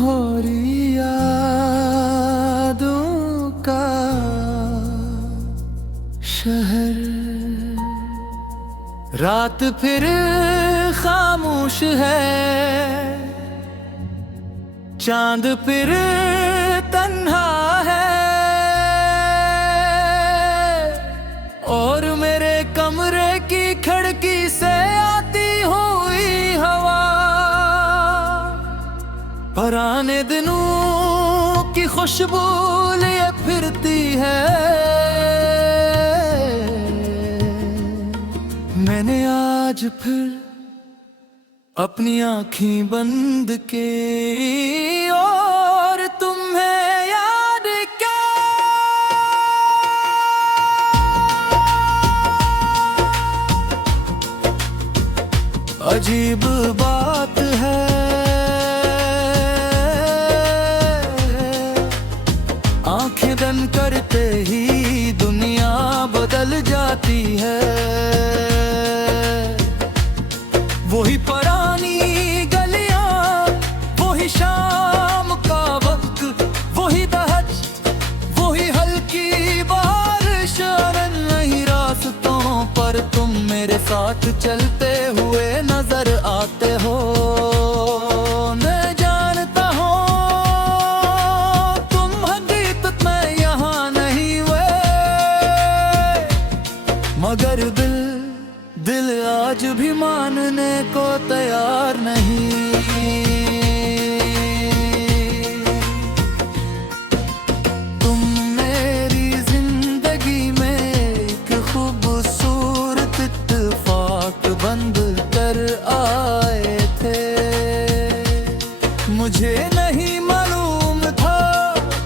मोहरी यादों का शहर। रात फिर खामोश है, चांद फिर तन्हा है, और मेरे कमरे की खिड़की से आती हुई हवा पुराने दिनों की खुशबू लिए फिरती है। मैंने आज फिर अपनी आँखें बंद की और तुम्हें याद क्या। अजीब बात है, आंखें बंद करते ही दुनिया बदल जाती है। वही पुरानी गलियां, वही शाम का वक्त, वही दहशत, वही हल्की बारिश। नहीं रास्तों पर तुम मेरे साथ चलते हुए नजर आते हो। मैं जानता हूँ तुम हकीकत में यहाँ नहीं हुए, मगर दिल आज भी मानने को तैयार नहीं। तुम मेरी जिंदगी में एक खूबसूरत इत्तेफाक बंद कर आए थे। मुझे नहीं मालूम था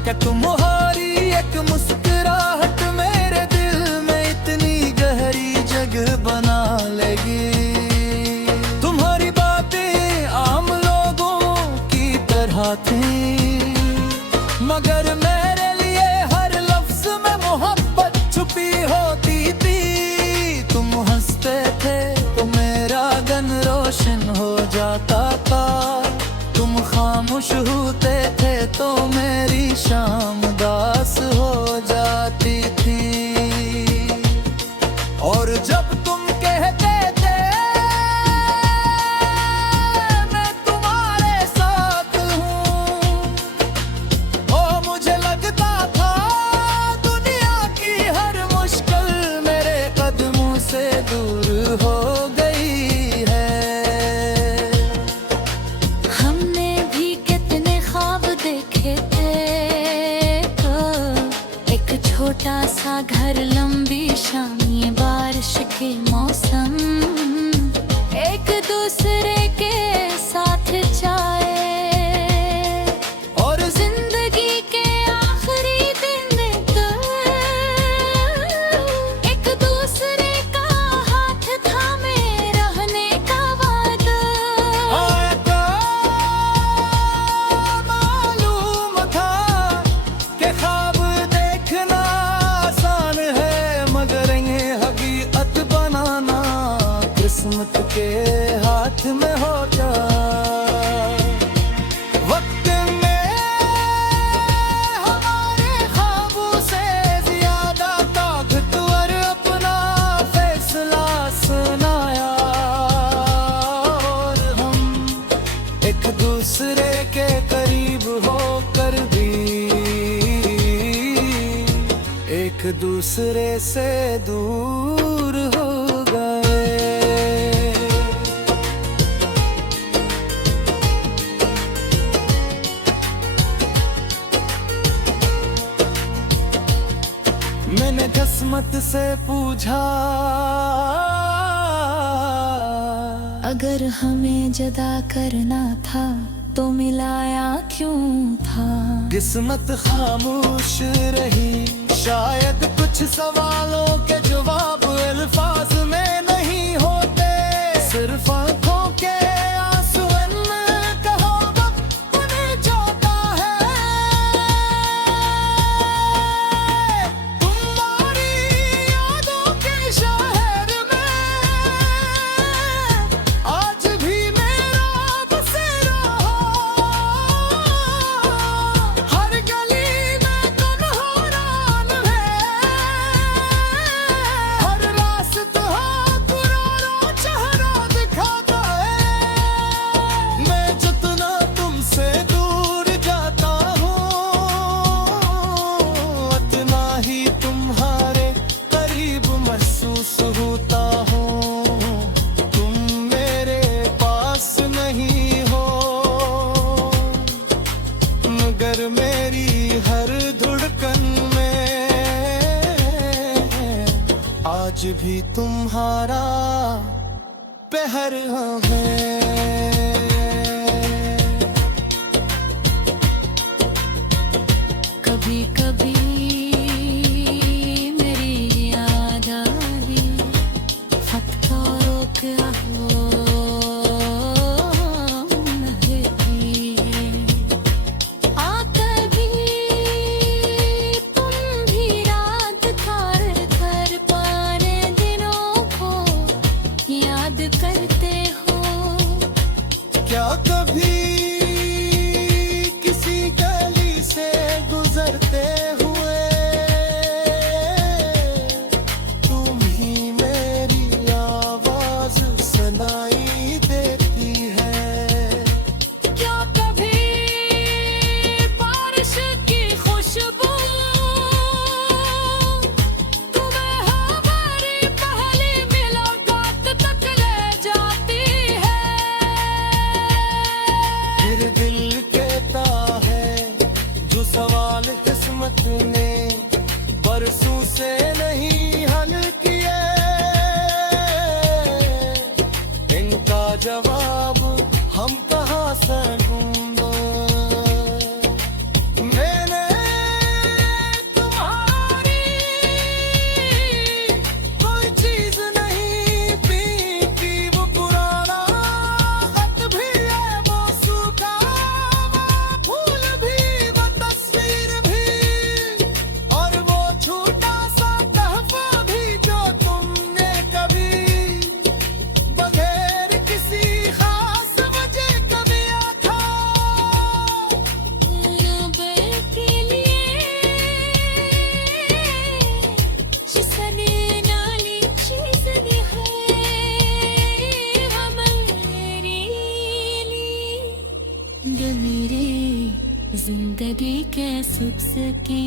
कि तुम्हारी एक मुस्कुराहट मेरे दिल में इतनी गहरी जगह बना लेगी। तुम्हारी बातें आम लोगों की तरह थी, मगर मेरे लिए हर लफ्ज में मोहब्बत छुपी होती थी। तुम हंसते थे तो मेरा दिन रोशन हो जाता था, तुम खामोश होते थे तो मेरी शाम दास हो जाती थी। और जब तुम कहते थे मैं तुम्हारे साथ हूँ, ओ मुझे लगता था दुनिया की हर मुश्किल मेरे कदमों से दूर हो गई है। हमने भी कितने ख्वाब देखे थे, तो एक छोटा सा घर, लंबी शाम, ये बारिश के मौसम, एक दूसरे के साथ जाए, और जिंदगी के आखिरी दिन तक एक दूसरे का हाथ थामे रहने का वादा। आया मालूम था कि ख्वाब देखना आसान है, मगर इन्हें हकीकत बनाना किस्मत के हाथ में होता। वक्त में हमारे ख्वाबों से ज्यादा ताकतवर अपना फैसला सुनाया, और हम एक दूसरे के करीब होकर भी एक दूसरे से दूर हो गए। मैंने किस्मत से पूछा, अगर हमें जदा करना था तो मिलाया क्यों था। किस्मत खामोश रही, शायद कुछ सवालों के जवाब अल्फाज में नहीं होते, सिर्फ आंखों के आंसू कहो वक्त ने जोता है। तुम्हारी यादों के शहर में आज भी मेरा बसेरा, आज भी तुम्हारा पहरा है। कभी कभी मेरी याद आई, फटकारों के आकर भी तुम भी रात थार कर पाने दिनों को याद करते हो। क्या कभी किसी गली से गुजरते हुए तुम ही मेरी आवाज सुनाई देती है। क्या कभी बारिश की खुशबू तुम्हें हमारी पहली मुलाकात तक ले जाती है। फिर दिल कहता है जो सवाल किस्मत ने बरसों से नहीं हल किए, इनका जवाब हम कहाँ से ढूंढो। मैंने तुम्हारी कोई चीज नहीं पी कि वो पुराना खत भी है, वो सूखा हुआ फूल भी, वो तस्वीर भी, और वो छोटा सा तहफा भी जो तुमने कभी बगैर किसी खास वजह कभी था। के लिए जिसने नाली चीज़नी है हमारी लिए, जो मेरे जिंदगी के सुख सके